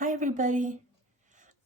Hi everybody.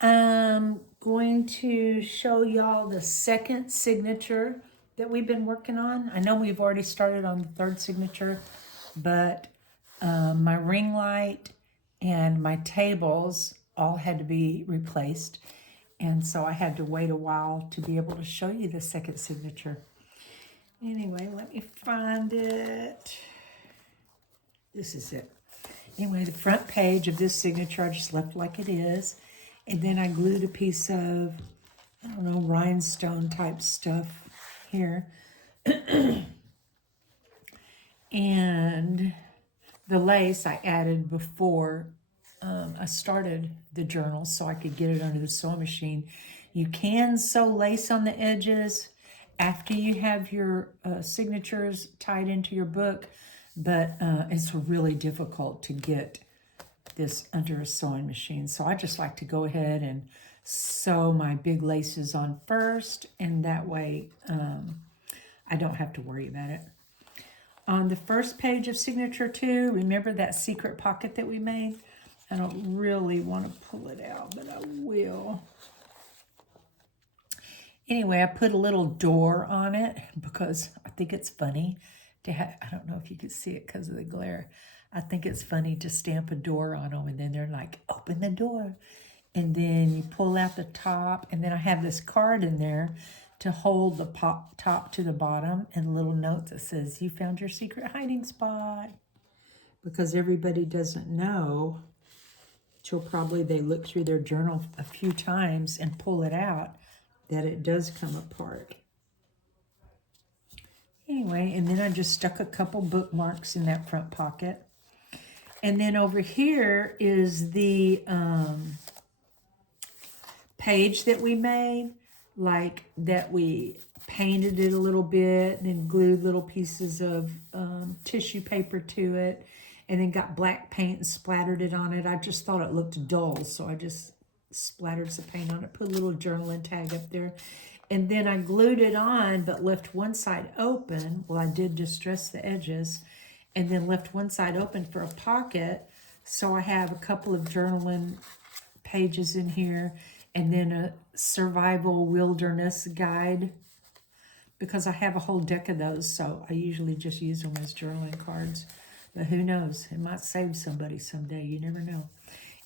I'm going to show y'all the second signature that we've been working on. I know we've already started on the third signature, but my ring light and my tables all had to be replaced. And so I had to wait a while to be able to show you the second signature. Anyway, let me find it. This is it. Anyway, the front page of this signature I just left like it is. And then I glued a piece of, I don't know, rhinestone type stuff here. And the lace I added before I started the journal so I could get it under the sewing machine. You can sew lace on the edges after you have your signatures tied into your book, but it's really difficult to get this under a sewing machine. So I just like to go ahead and sew my big laces on first, and that way I don't have to worry about it. On the first page of signature 2, remember that secret pocket that we made? I don't really want to pull it out, but I will. Anyway, I put a little door on it because I think it's funny to have, I don't know if you can see it because of the glare. I think it's funny to stamp a door on them and then they're like, open the door. And then you pull out the top, and then I have this card in there to hold the top to the bottom and a little note that says, you found your secret hiding spot. Because everybody doesn't know till probably they look through their journal a few times and pull it out, that it does come apart. Anyway, and then I just stuck a couple bookmarks in that front pocket. And then over here is the page that we made, like that we painted it a little bit and then glued little pieces of tissue paper to it, and then got black paint and splattered it on it. I just thought it looked dull, so I just splattered some paint on it, put a little journaling tag up there, and then I glued it on but left one side open. Well, I did distress the edges, and then left one side open for a pocket, so I have a couple of journaling pages in here, and then a survival wilderness guide, because I have a whole deck of those, so I usually just use them as journaling cards. But who knows? It might save somebody someday. You never know.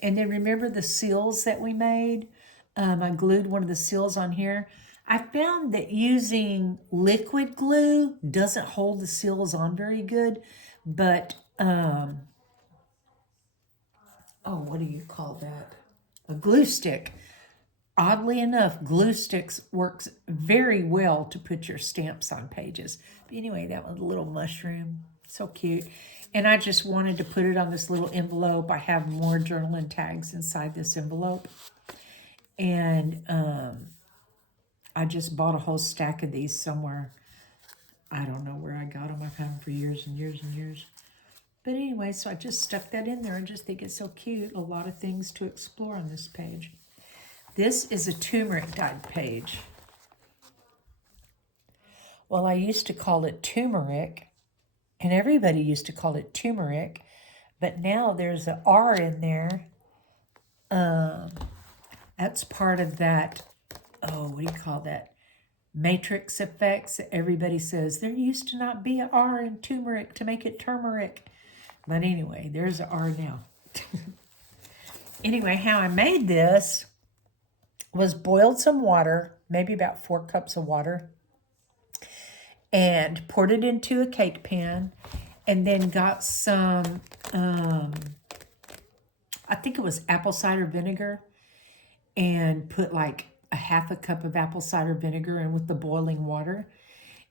And then remember the seals that we made? I glued one of the seals on here. I found that using liquid glue doesn't hold the seals on very good, but, what do you call that? A glue stick. Oddly enough, glue sticks works very well to put your stamps on pages. But anyway, that was a little mushroom. So cute. And I just wanted to put it on this little envelope. I have more journaling tags inside this envelope. And I just bought a whole stack of these somewhere. I don't know where I got them. I've had them for years and years and years. But anyway, so I just stuck that in there. I just think it's so cute. A lot of things to explore on this page. This is a turmeric dyed page. Well, I used to call it turmeric, and everybody used to call it turmeric, but now there's an R in there. That's part of that, what do you call that? Matrix effects. Everybody says there used to not be an R in turmeric to make it turmeric. But anyway, there's an R now. Anyway, how I made this was boiled some water, maybe about 4 cups of water, and poured it into a cake pan, and then got some, I think it was apple cider vinegar, and put like a half a cup of apple cider vinegar in with the boiling water.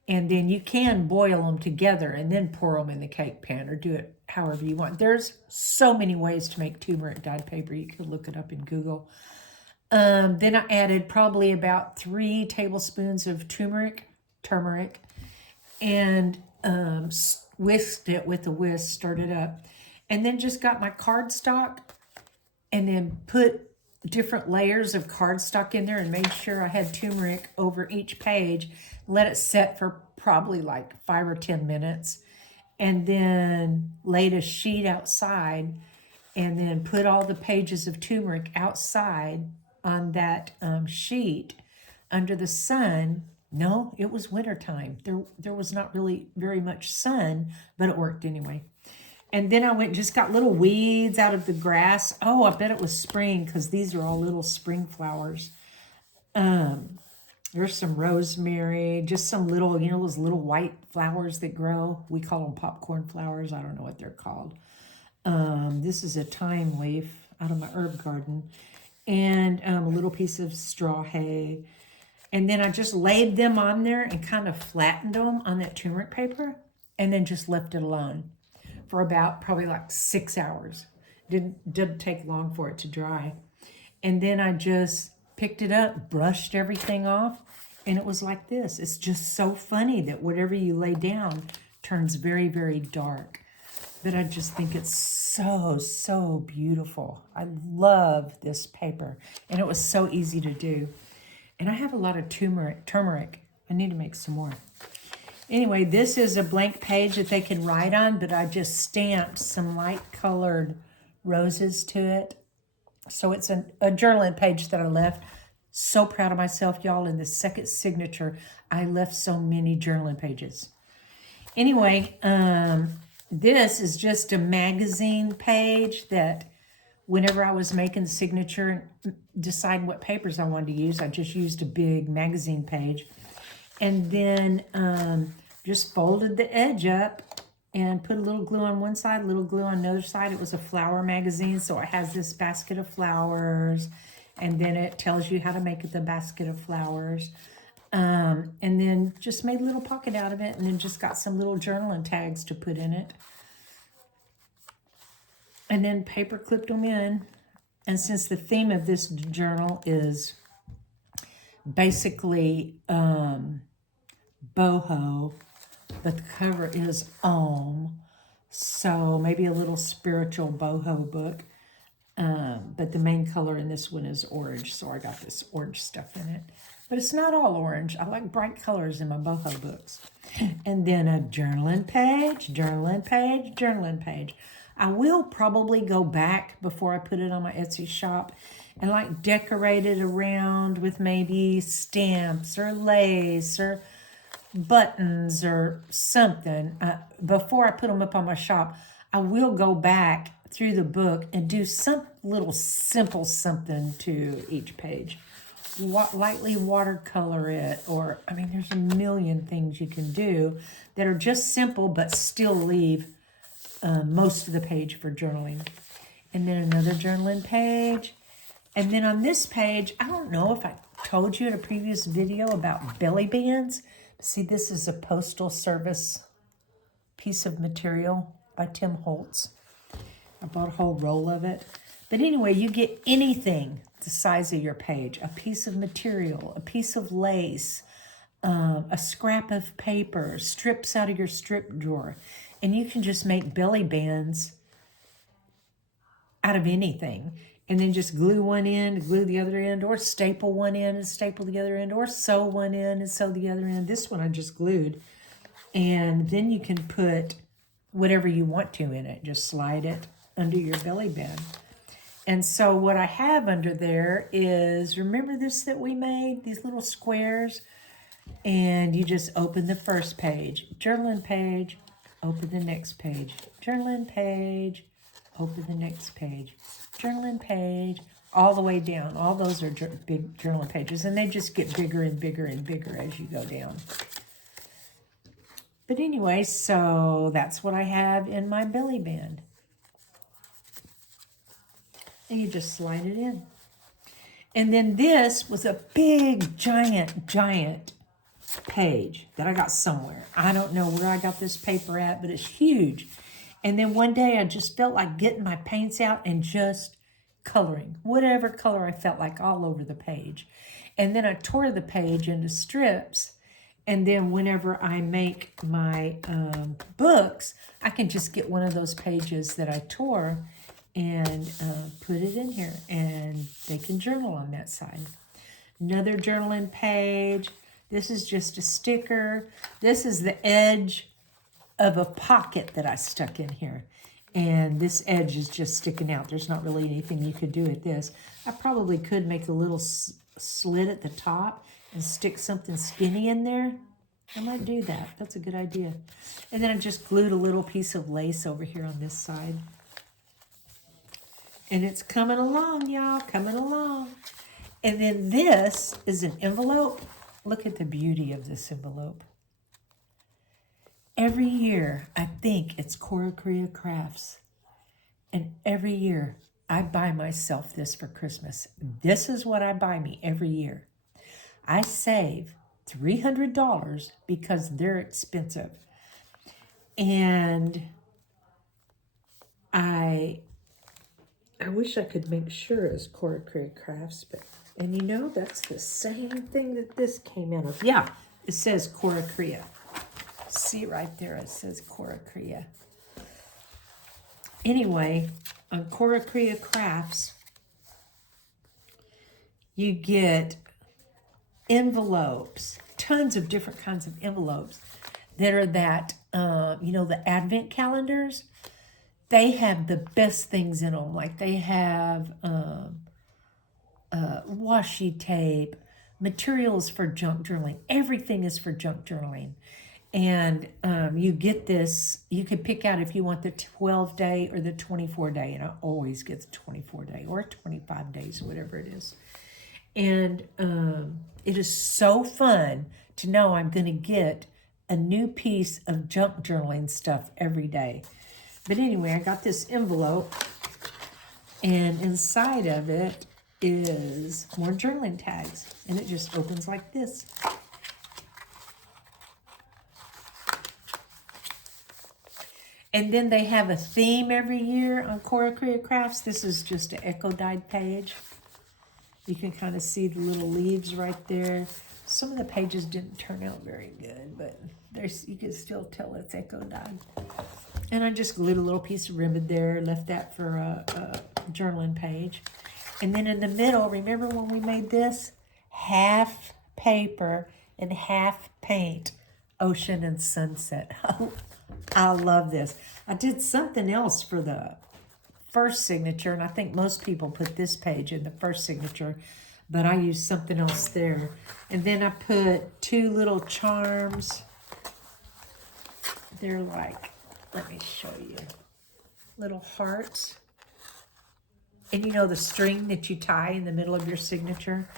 And then you can boil them together and then pour them in the cake pan, or do it however you want. There's so many ways to make turmeric dyed paper. You could look it up in Google. Then I added probably about 3 tablespoons of turmeric, and whisked it with a whisk, stirred it up, and then just got my cardstock and then put different layers of cardstock in there and made sure I had turmeric over each page. Let it set for probably like 5 or 10 minutes, and then laid a sheet outside and then put all the pages of turmeric outside on that sheet under the sun. No, it was wintertime. There was not really very much sun, but it worked anyway. And then I went and just got little weeds out of the grass. Oh, I bet it was spring because these are all little spring flowers. There's some rosemary, just some little, you know, those little white flowers that grow. We call them popcorn flowers. I don't know what they're called. This is a thyme leaf out of my herb garden. And a little piece of straw hay. And then I just laid them on there and kind of flattened them on that turmeric paper and then just left it alone for about probably like 6 hours. Didn't take long for it to dry. And then I just picked it up, brushed everything off, and it was like this. It's just so funny that whatever you lay down turns very, very dark. But I just think it's so, so beautiful. I love this paper, and it was so easy to do. And I have a lot of turmeric. I need to make some more. Anyway, this is a blank page that they can write on, but I just stamped some light colored roses to it. So it's a journaling page that I left. So proud of myself, y'all. In the second signature, I left so many journaling pages. Anyway, this is just a magazine page that whenever I was making the signature and deciding what papers I wanted to use, I just used a big magazine page. And then just folded the edge up and put a little glue on one side, a little glue on the other side. It was a flower magazine, so it has this basket of flowers, and then it tells you how to make the basket of flowers. And then just made a little pocket out of it, and then just got some little journaling tags to put in it. And then paper clipped them in. And since the theme of this journal is basically boho, but the cover is Om, so maybe a little spiritual boho book. But the main color in this one is orange, so I got this orange stuff in it. But it's not all orange. I like bright colors in my boho books. And then a journaling page, journaling page, journaling page. I will probably go back before I put it on my Etsy shop and like decorate it around with maybe stamps or lace or buttons or something. Before I put them up on my shop, I will go back through the book and do some little simple something to each page. Lightly watercolor it, or I mean, there's a million things you can do that are just simple but still leave most of the page for journaling. And then another journaling page. And then on this page, I don't know if I told you in a previous video about belly bands. See, this is a Postal Service piece of material by Tim Holtz. I bought a whole roll of it. But anyway, you get anything the size of your page. A piece of material, a piece of lace, a scrap of paper, strips out of your strip drawer. And you can just make belly bands out of anything. And then just glue one end, glue the other end, or staple one end and staple the other end, or sew one end and sew the other end. This one I just glued. And then you can put whatever you want to in it. Just slide it under your belly band. And so what I have under there is, remember this that we made? These little squares? And you just open the first page. Journaling page, open the next page. Journaling page, open the next page. Journaling page, all the way down. All those are big journaling pages, and they just get bigger and bigger and bigger as you go down. But anyway, so that's what I have in my belly band. And you just slide it in. And then this was a big, giant page that I got somewhere. I don't know where I got this paper at, but it's huge. And then one day I just felt like getting my paints out and just coloring, whatever color I felt like, all over the page. And then I tore the page into strips. And then whenever I make my books, I can just get one of those pages that I tore and put it in here, and they can journal on that side. Another journaling page. This is just a sticker. This is the edge of a pocket that I stuck in here. And this edge is just sticking out. There's not really anything you could do with this. I probably could make a little slit at the top and stick something skinny in there. I might do that. That's a good idea. And then I just glued a little piece of lace over here on this side. And it's coming along, y'all, coming along. And then this is an envelope. Look at the beauty of this envelope. Every year, I think it's Cora Korea Crafts. And every year, I buy myself this for Christmas. This is what I buy me every year. I save $300 because they're expensive. And I wish I could make sure it's Cora Korea Crafts, but, and you know, that's the same thing that this came out of. Yeah, it says Cora Korea. See right there, it says Cora Korea. Anyway, on Cora Korea Crafts, you get envelopes, tons of different kinds of envelopes that are that, you know, the advent calendars. They have the best things in them. Like they have washi tape, materials for junk journaling. Everything is for junk journaling. And you get this, you can pick out if you want the 12-day or the 24-day. And I always get the 24-day or 25 days, whatever it is. And it is so fun to know I'm going to get a new piece of junk journaling stuff every day. But anyway, I got this envelope, and inside of it is more journaling tags, and it just opens like this. And then they have a theme every year on Cora Korea Crafts. This is just an echo dyed page. You can kind of see the little leaves right there. Some of the pages didn't turn out very good, but there's, you can still tell it's echo dyed. And I just glued a little piece of ribbon there, left that for a journaling page. And then in the middle, remember when we made this? Half paper and half paint, ocean and sunset. I love this. I did something else for the first signature, and I think most people put this page in the first signature, but I used something else there. And then I put two little charms. They're like, let me show you, little hearts. And you know the string that you tie in the middle of your signature?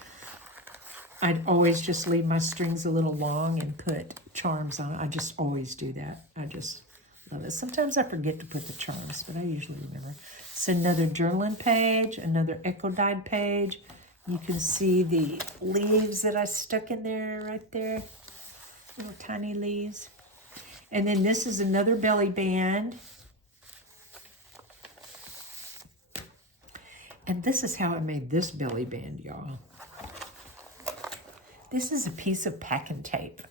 I'd always just leave my strings a little long and put charms on it. I just always do that. I just love it. Sometimes I forget to put the charms, but I usually remember. It's another journaling page, another echo dyed page. You can see the leaves that I stuck in there right there, little tiny leaves. And then this is another belly band. And this is how I made this belly band, y'all. This is a piece of packing tape.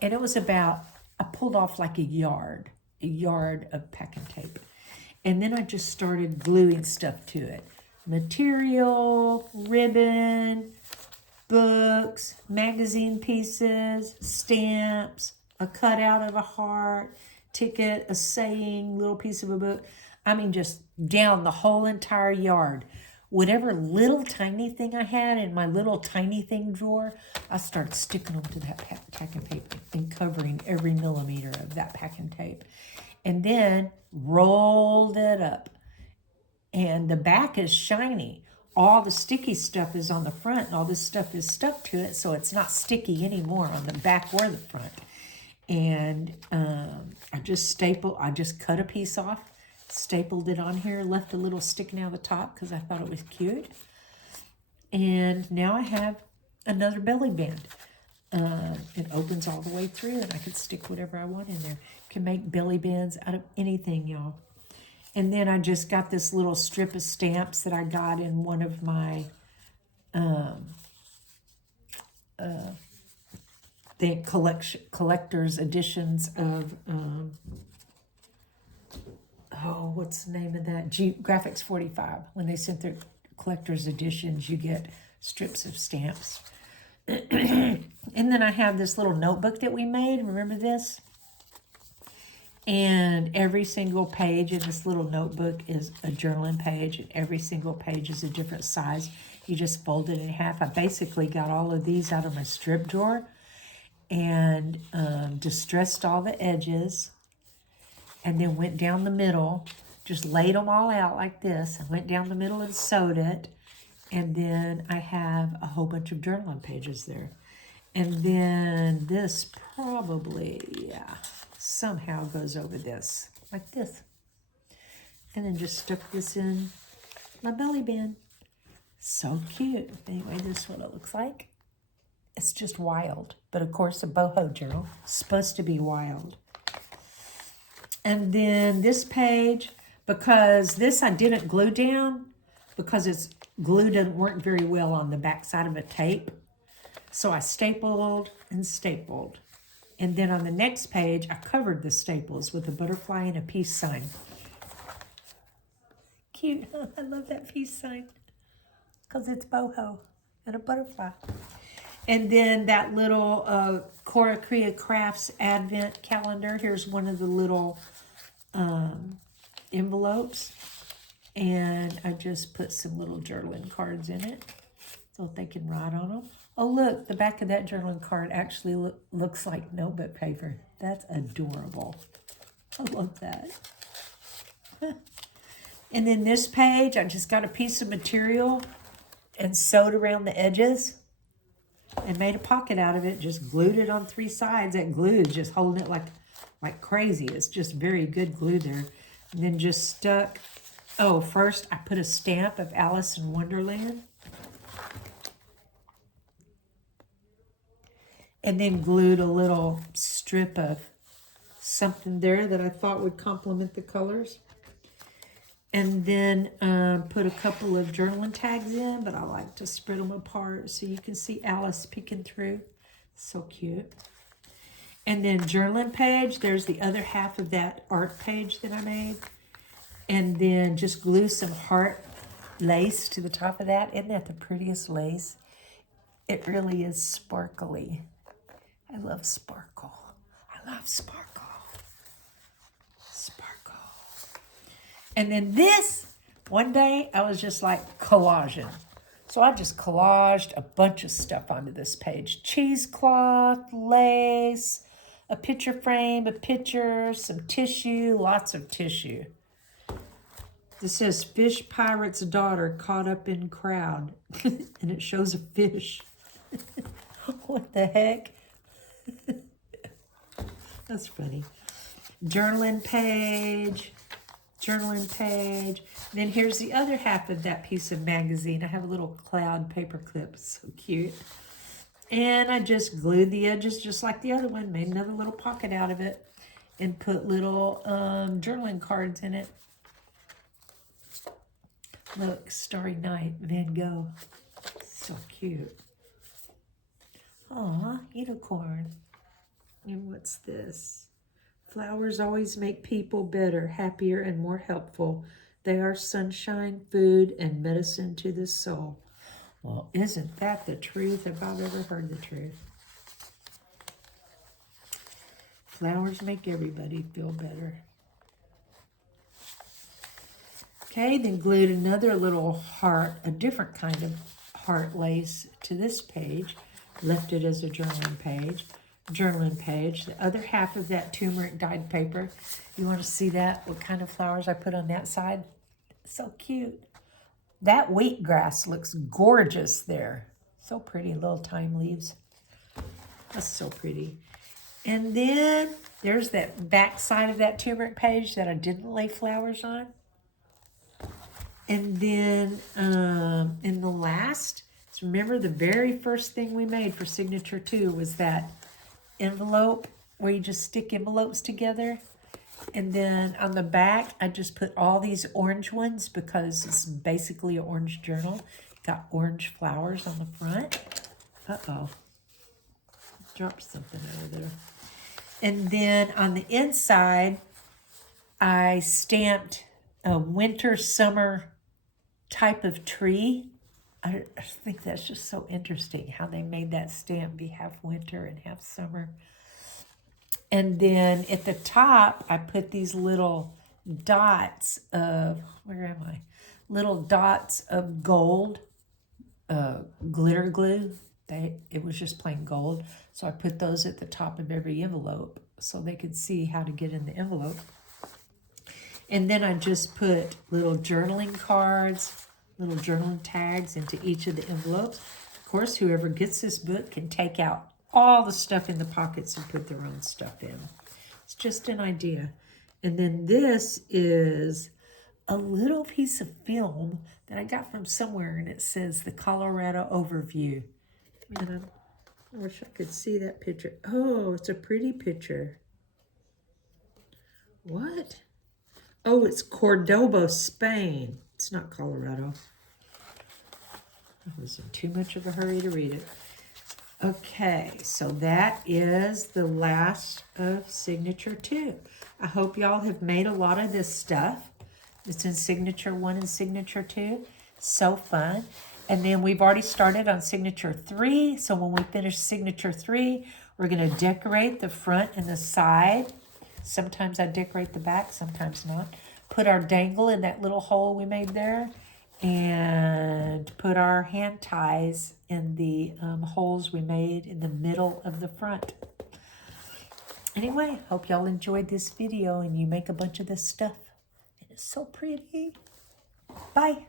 And it was about, I pulled off like a yard of packing tape. And then I just started gluing stuff to it. Material, ribbon, books, magazine pieces, stamps, a cutout of a heart, ticket, a saying, little piece of a book. I mean, just down the whole entire yard. Whatever little tiny thing I had in my little tiny thing drawer, I started sticking them to that packing tape and covering every millimeter of that packing tape. And then rolled it up. And the back is shiny. All the sticky stuff is on the front, and all this stuff is stuck to it, so it's not sticky anymore on the back or the front. And I just cut a piece off, stapled it on here, left a little sticking out the top because I thought it was cute. And now I have another belly band. It opens all the way through, and I can stick whatever I want in there. Can make belly bands out of anything, y'all. And then I just got this little strip of stamps that I got in one of my the collector's editions of what's the name of that? Graphics 45. When they sent their collector's editions, you get strips of stamps. And then I have this little notebook that we made. Remember this? And every single page in this little notebook is a journaling page, and every single page is a different size. You just fold it in half. I basically got all of these out of my strip drawer and distressed all the edges, and then went down the middle, just laid them all out like this, and went down the middle and sewed it. And then I have a whole bunch of journaling pages there. And then this probably, yeah, somehow goes over this, like this. And then just stuck this in my belly band. So cute. Anyway, this is what it looks like. It's just wild. But of course, a boho journal is supposed to be wild. And then this page, because this I didn't glue down, because it's glued and weren't very well on the back side of a tape. So I stapled and stapled. And then on the next page, I covered the staples with a butterfly and a peace sign. Cute, huh? I love that peace sign. Because it's boho and a butterfly. And then that little Cora Crea Crafts Advent calendar. Here's one of the little envelopes. And I just put some little journaling cards in it so they can write on them. Oh, look, the back of that journaling card actually looks like notebook paper. That's adorable. I love that. And then this page, I just got a piece of material and sewed around the edges and made a pocket out of it. Just glued it on 3 sides. That glue is just holding it like crazy. It's just very good glue there. And then just stuck, oh, first I put a stamp of Alice in Wonderland. And then glued a little strip of something there that I thought would complement the colors. And then put a couple of journaling tags in, but I like to spread them apart so you can see Alice peeking through. So cute. And then journaling page, there's the other half of that art page that I made. And then just glue some heart lace to the top of that. Isn't that the prettiest lace? It really is sparkly. I love sparkle. I love sparkle. Sparkle. And then this, one day I was just like collaging. So I just collaged a bunch of stuff onto this page. Cheesecloth, lace, a picture frame, a picture, some tissue, lots of tissue. This says Fish Pirate's Daughter Caught Up in Crowd. And it shows a fish. What the heck? That's funny. Journaling page. Then here's the other half of that piece of magazine. I have a little cloud paper clip. So cute. And I just glued the edges just like the other one. Made another little pocket out of it. And put little journaling cards in it. Look, Starry Night, Van Gogh. So cute. Aw, unicorn. And what's this? Flowers always make people better, happier, and more helpful. They are sunshine, food, and medicine to the soul. Well, isn't that the truth if I've ever heard the truth? Flowers make everybody feel better. Okay, then glued another little heart, a different kind of heart lace to this page. Left it as a journaling page. The other half of that turmeric dyed paper. You want to see that? What kind of flowers I put on that side? So cute. That wheatgrass looks gorgeous there. So pretty, little thyme leaves. That's so pretty. And then there's that back side of that turmeric page that I didn't lay flowers on. And then in the last, so remember the very first thing we made for Signature 2 was that envelope where you just stick envelopes together. And then on the back, I just put all these orange ones because it's basically an orange journal. Got orange flowers on the front. Uh-oh. Dropped something over there. And then on the inside, I stamped a winter, summer type of tree. I think that's just so interesting how they made that stamp be half winter and half summer. And then at the top, I put these little dots of, where am I? Little dots of gold glitter glue. It was just plain gold. So I put those at the top of every envelope so they could see how to get in the envelope. And then I just put little journaling cards, little journaling tags into each of the envelopes. Of course, whoever gets this book can take out all the stuff in the pockets and put their own stuff in. It's just an idea. And then this is a little piece of film that I got from somewhere, and it says the Colorado Overview. Man, I wish I could see that picture. Oh, it's a pretty picture. What? Oh, it's Cordoba, Spain. It's not Colorado. I was in too much of a hurry to read it. Okay, so that is the last of Signature 2. I hope y'all have made a lot of this stuff. It's in Signature 1 and Signature 2. So fun. And then we've already started on Signature 3. So when we finish Signature 3, we're going to decorate the front and the side. Sometimes I decorate the back, sometimes not. Put our dangle in that little hole we made there. And put our hand ties in the holes we made in the middle of the front. Anyway, hope y'all enjoyed this video and you make a bunch of this stuff. And it's so pretty. Bye.